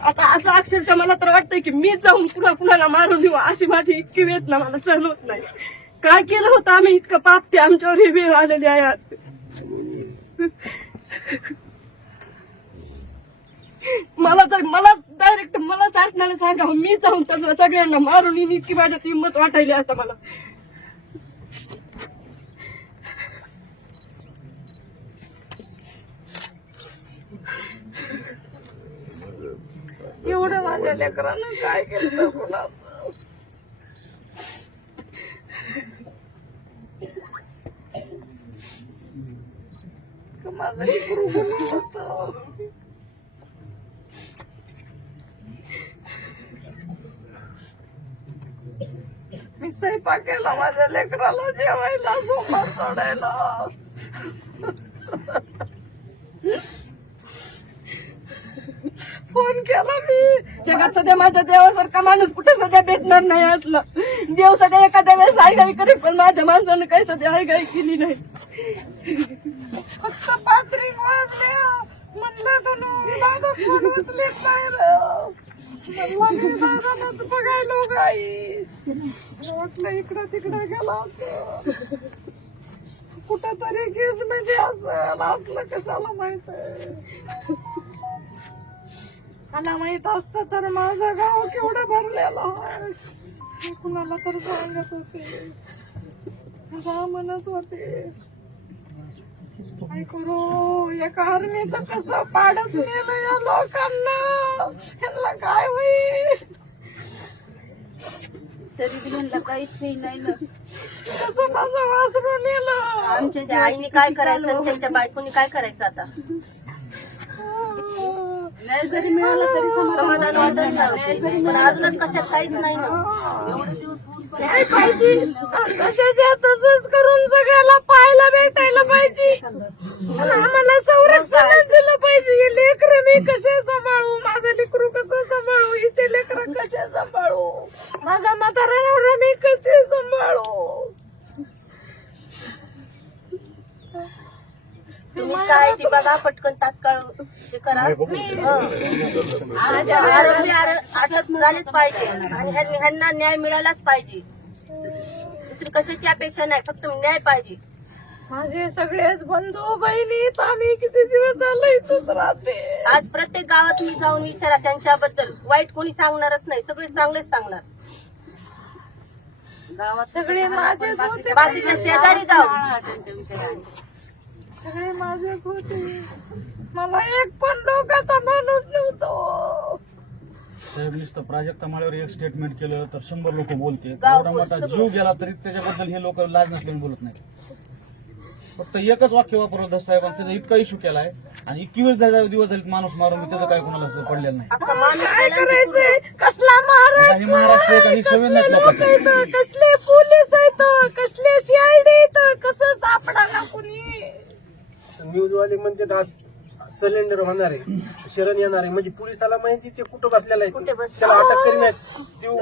आता असं अक्षरशः मला तर वाटतंय की मी जाऊन पुन्हा कुणाला मारून येऊ अशी माझी इतकी वेदना मला सहन होत नाही. काय केलं होतं आम्ही? इतकं पाप ते आमच्यावर हे वेळ आलेली आहे आज. मला तर मला डायरेक्ट मला शासनाने सांगा मी जाऊन त्यांना सगळ्यांना मारून येईन इतकी माझ्यात हिंमत वाटायली आता मला. एवढं माझ्या लेकरानं काय केलं कुणाचं माझं लेकरू होतं. मी स्वयंपाक केला माझ्या लेकराला जेवायला सोमवार सोडायला गेला मी. जगात सध्या माझ्या देवासारखा माणूस कुठे सध्या भेटणार नाही असलं. देव सध्या एखाद्या वेळेस आई गाई करे पण माझ्या माणसानं काही सध्या आई गाई केली नाही. फक्त पाच रिंग वाजले म्हणलं तर दादा फोन उचलेत नाही म्हणलं मी दादालाच बघायलो गाई. वाटलं इकडं तिकडं गेला असं. कुठं तरी मध्ये असेल असलं कशाला माहीत मला माहीत असत तर माझं गाव केवढं भरलेलं कुणाला तर सांगत होते. जा म्हणत होते. काय करू? एका आर्मीचं कसं पाडच नेलं या लोकांना? त्यांना काय होईल? तरी बी म्हणलं काहीच काही नाही ना. कसं माझं वासरू नेलं? आमच्या आईने काय करायचं त्यांच्या बायकोनी काय करायचं आता? नाही जरी मिळालं तरी समाधान वाटत नाही. पण अजूनच कशात काहीच नाही ना. एवढे दिवस पाहिजे तसंच्या तसंच करून सगळ्याला पाहायला भेटायला पाहिजे. आम्हाला संरक्षणच दिलं पाहिजे. हे लेकर मी कसे सांभाळू? माझं लेकरू कसं सांभाळू? हिचे लेकर कसे सांभाळू? माझा म्हातारा नवरा मी कसे सांभाळू? तुम्ही काय ती बघा पटकन तात्काळ हे करा. हं. माझ्या आरोपी आर- अटक झालीच पाहिजे. आणि ह्यांनी- ह्यांना न्याय मिळालाच पाहिजे. दुसरी कशाची अपेक्षा नाही फक्त न्याय पाहिजे. माझे सगळेच बंधू बहिणी आम्ही किती दिवस झालं इथंच राहते. आज प्रत्येक गावात मी जाऊन विचारा त्यांच्याबद्दल. वाईट कोणी सांगणारच नाही सगळे चांगलेच सांगणार. गावात सगळे होते. बाकीच्या शेजारी जाऊ. सगळे माझेच होते. मला एक पण डोक्याचा माणूस नव्हतो. साहेब नुसतं प्राजक्ता माळ्यावर एक स्टेटमेंट केलं तर शंभर लोक बोलते एवढा मोठा. जीव गेला तरी त्याच्याबद्दल हे लोक लाज नसल्याने बोलत नाही फक्त एकच वाक्य वापरलं साहेबांनी त्याचा इतका इश्यू केलाय. आणि एकवीस दिवस झाले माणूस मारून मी त्याचं काय कोणाला असं पडलेलं नाही. काय गेला की करायचंय कसला महाराज काही महाराष्ट्र काही कसले पोलीस आहेत कसले सीआयडी कसं सापडाना कुणी? न्यूजवाले म्हणते आज सिलेंडर होणार आहे शरण येणार आहे म्हणजे पोलिसाला माहिती ते कुठं बसलेला कुठे आहे बसले? त्याला अटक करीनात जीव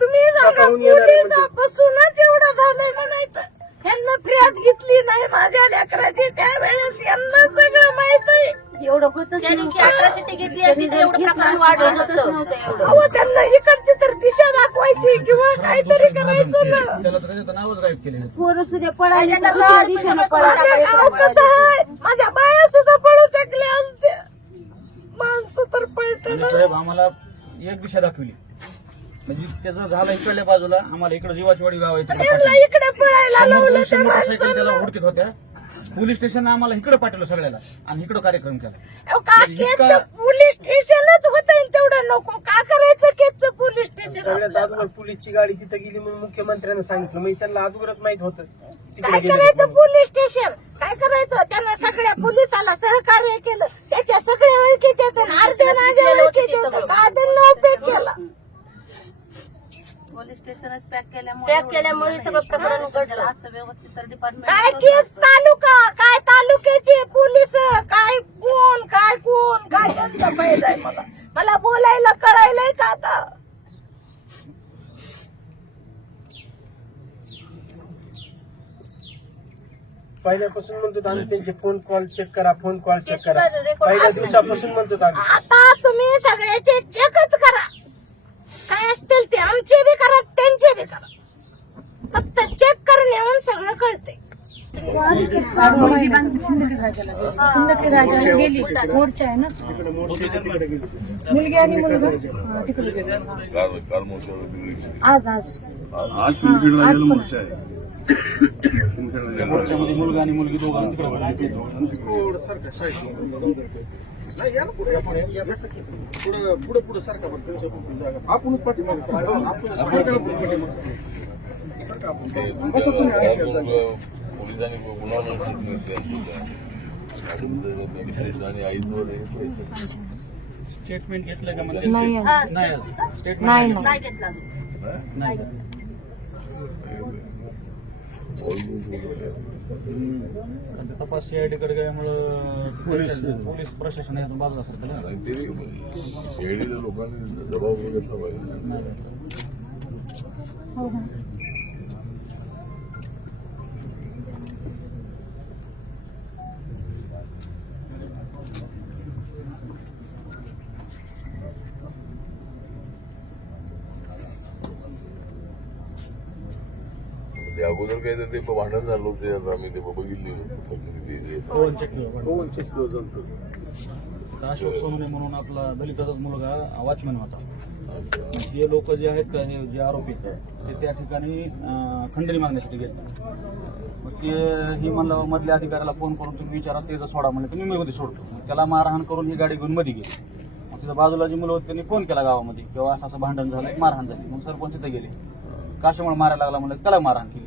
तुम्ही सांगा येणार आहे म्हणजे. पोलिसापासूनच एवढं झालंय म्हणायचं यांना फ्रियाद घेतली नाही माझ्या लेकराची त्यावेळेस यांना एवढं होतं त्या दिवशी अट्रॉसिटी घेतली असती तर एवढं प्रकरण वाढलं नसतं. अहो त्यांना इकडची तर दिशा दाखवायची किंवा काहीतरी करायचं ना. त्याला तर त्याचं नावच गायब केलेलं पोरं सुद्धा पळाली तर दुसऱ्या दिशेने माझं पळाली. गाव कसं आहे? माझ्या बाया सुद्धा पळू शकल्या माणसं तर पळत आणि साहेब आम्हाला एक दिशा दाखवली. म्हणजे त्याचं झालं इकडल्या बाजूला आम्हाला इकडे जीवाचीवाडी गाव आहे तिकडे यांना पाठवलं. इकडे पळायला लावलं त्या मोटरसायकल त्याला. हुडकीत होत्या. पोलीस स्टेशन आम्हाला इकडे पाठवलं सगळ्याला. आणि इकडं कार्यक्रम केला. इतका- पोलीस स्टेशनच होत तेवढं नको. का करायचं केजचं पोलीस स्टेशन? सगळ्यात अगोदर पोलीसची गाडी तिथं गेली म्हणून मुख्यमंत्र्यांना सांगितलं. म्हणजे त्यांना अगोदरच माहीत होतं. काय करायचं. Police station? काय करायचं? त्यांना सगळ्या पोलिसाला सहकार्य केलं. त्याच्या सगळ्या ओळखीचे आहेत आणि अर्धे माझ्या ओळखीचे आहेत. का त्यांना उपयोग केला. पोलीस स्टेशनच पॅक केल्यामुळे पॅक केल्यामुळे सगळं प्रकरण घडलं असतं व्यवस्थित तर काय डिपार्टमेंट केस तालुका? काय तालुक्याचे पोलीस? काय कोण? काय कोण? काय त्यांचं माहीत आहे मला? मला बोलायला कळायलंय का आता? पहिल्यापासून म्हणतो आम्ही त्यांचे फोन कॉल चेक करा फोन कॉल चेक करा. रेकॉर्ड पहिल्या. दिवसापासून म्हणतो आम्ही. आता तुम्ही सगळ्याचे चेकच करा. काय असतील ते आमचे बी करा त्यांचे बी करा फक्त चेक करण्याहून सगळं कळते सिंदखेड राजाला गेली मोर्चा आहे ना मुलगी आणि मुलगा हा, तिकडे गेले काल काल मोर्चाला तिकडे गेले. आज आज आज सिंदखेडला गेलेला मोर्चा आहे मुलगा आणि मुलगी दोघांना तिकडे गेले. पुढे पुढे पुढे सारखा पण त्यांच्या पण जागा आपणच पाठीमागे सारखा. आपण सरकारला पण पाठीमागे. पोलिसांनी गुन्हा नोंद केला. आणि आईवर हे पैसे. स्टेटमेंट घेतलं का म्हणजे नाही नाही. स्टेटमेंट नाही नाही नाही घेतला अजून. नाही तपास सीआयडी कडे गेल्यामुळं पोलीस. पोलीस प्रशासन यातून बाजूला. आणि ते लोकांनी जबाब घेतला पाहिजे. ते अगोदर काय तर ते भांडण झालं होते आता आम्ही ते बघितली पवन जमतो. अशोक म्हणून आपला दलिताचा मुलगा वॉचमॅन होता. हे लोक जे आहेत का हे जे आरोपी आहेत, ते त्या ठिकाणी खंडणी मागण्यासाठी गेले. मग ते ही म्हणलं मधल्या अधिकाऱ्याला फोन करून तुम्ही विचारा ते जर सोडा म्हणलं तुम्ही मी मध्ये सोडतो. त्याला मारहाण करून ही गाडी घेऊन मध्ये गेली. मग तिथं बाजूला जी मुलं होती त्यांनी फोन केला गावामध्ये. किंवा असं असं भांडण झालं एक मारहाण झाली. मग सरपंच तिथे गेले. कशामुळे मारायला लागला म्हणलं त्याला मारहाण केली.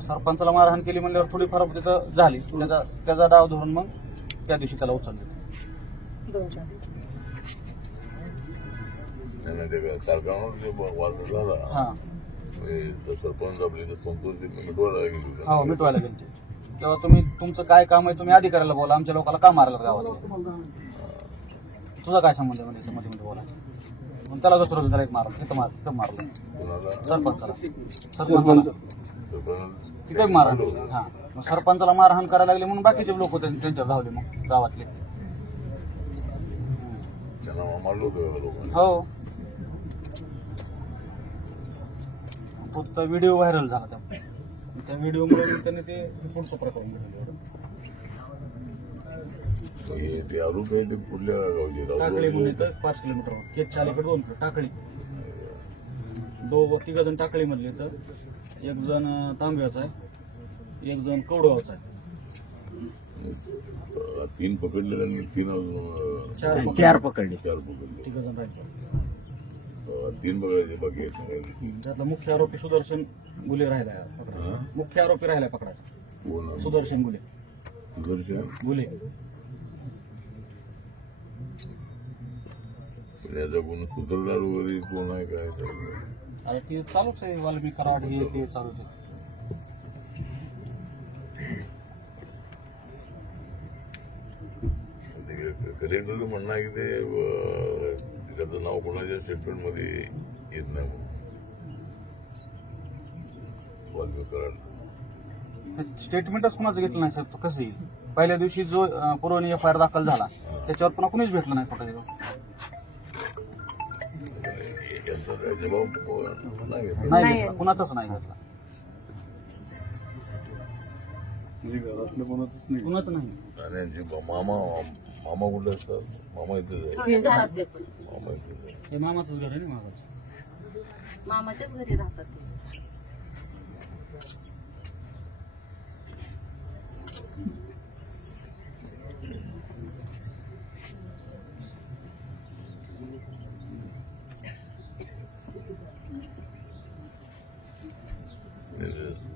सरपंचाला मारहाण केली म्हणल्यावर थोडीफार तिथं झाली. त्याचा त्याचा डाव धरून मग त्या दिवशी त्याला उचलले. दोन चार त्यांना ते कारखान्यावर जे वाद झाला हा. तो सरपंच आपले जे संतोष ते मिटवायला गेले होते. हो मिटवायला गेलते तेव्हा तुम्ही तुमचं काय काम आहे तुम्ही अधिकाऱ्याला बोला आमच्या लोकांना का मारायला गावात? तुझा काय संबंध आहे म्हणजे मध्ये मध्ये बोलायचं मग त्याला जरा एक मारलं तिथं मार तिथं मारलं कोणाला? सरपंचाला. सरपंचाला सरपंच तिथं मारहाण. हा. मग सरपंचाला मारहाण करायला लागले म्हणून बाकीचे लोक त्यांच्या धावले मग गावातले. त्यांना मारलं होतं लोकांनी हो. तो तर व्हिडिओ व्हायरल झाला त्या त्या व्हिडिओमुळे त्यांनी ते पुढचं प्रकरण घडलं हे ते आरोप आहे ते पुढल्या गावचे टाकळी म्हणून राजूर इथं पाच किलोमीटर केच अलीकडे दोन किलो टाकळी. दोघ तिघ जण टाकळी मधले तर एक जण तांब्याचा आहे एक जण कवडगावचा आहे. तीन पकडले आणि तीन अजून चार अं, चार पकडले. चार पकडले. तिघ जण राहायचं अं, तीन पकडायचे बाकी आहेत. त्यातला मुख्य आरोपी सुदर्शन गुले राहिलाय. पकडायचा मुख्य आरोपी राहिलाय पकडायचा. कोण सुदर्शन गुले. सुदर्शन? गुले. पण याचा कोण सूत्रधार वगैरे कोण आहे काय? तर आता ते चालूच आहे वाल्मिक कराड हे ते चालूच आहे. कलेक्टरचं म्हणणं आहे की ते अं, त्याचं नाव कोणाच्या स्टेटमेंटमध्ये येत नाही म्हणून. वाल्मिक कराड. स्टेटमेंटच कुणाचं घेतलं नाही साहेब? तो कसं येईल? पहिल्या दिवशी जो पुरवणी एफ आय आर दाखल झाला त्याच्यावर पुन्हा कुणीच भेटलं नाही खोटं अं, नाही घेतला. नाही घेतला. कुणाचाच नाही. म्हणजे कुणाच नाही. आणि यांचे मामा मामा कुठे असतात मामा इथेच आहे. मामा इथेच हे मामाचंच घर आहे ना मामाचं मामाच्याच घरी राहतात ते.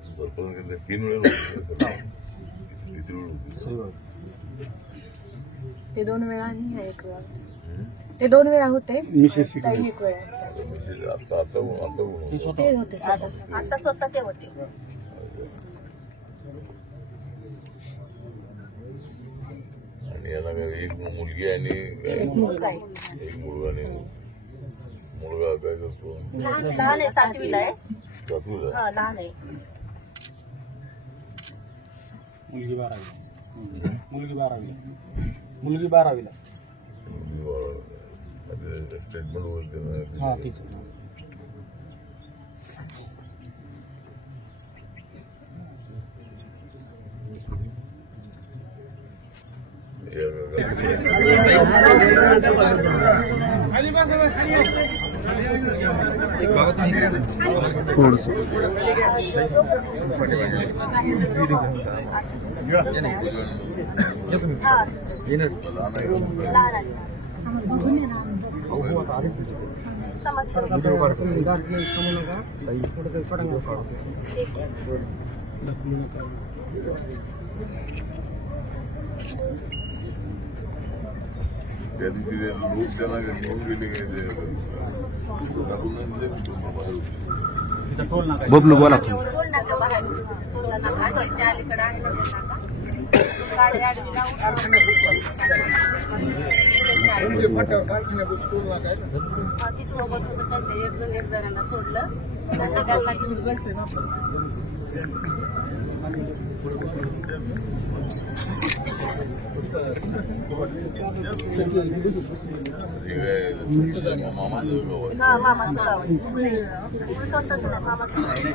सरपंच तीन वेळेला ते दोन वेळा आणि ह्या एक वेळा ते दोन वेळा होते ताई एक वेळा मिसेस आता आता आता कोण ते होतं? स्वतः ते होते आता आता स्वतः ते होते आणि याला काय एक मुलगी आणि एक मुलगा आहे एक मुलगा आणि मुलगा काय करतो लहान लहान आहे सातवीला आहे सातवीला हा लहान आहे मुलगी बारावी मुलगी बारावी मुलगी बारावीला स्टेटमेंट बोलते हा ना ठीक आहे हा. लहान आहे. समस्या ठीक आहे. त्या दिवशी लोक त्यांना घेऊन गेले काय. बबलू बोला सोबत त्यांच्या एक जण एक जणांना सोडलं. त्यांना घेऊन हे मामाचं गाव आहे. हा मामाचं गाव आहे. स्वतःच नाही, मामाचं गाव आहे.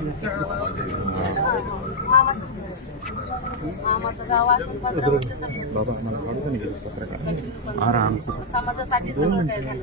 हा, मामाचं मामाचं गाव असून पंधरा वर्ष आराम समाजासाठी सगळं काय झालं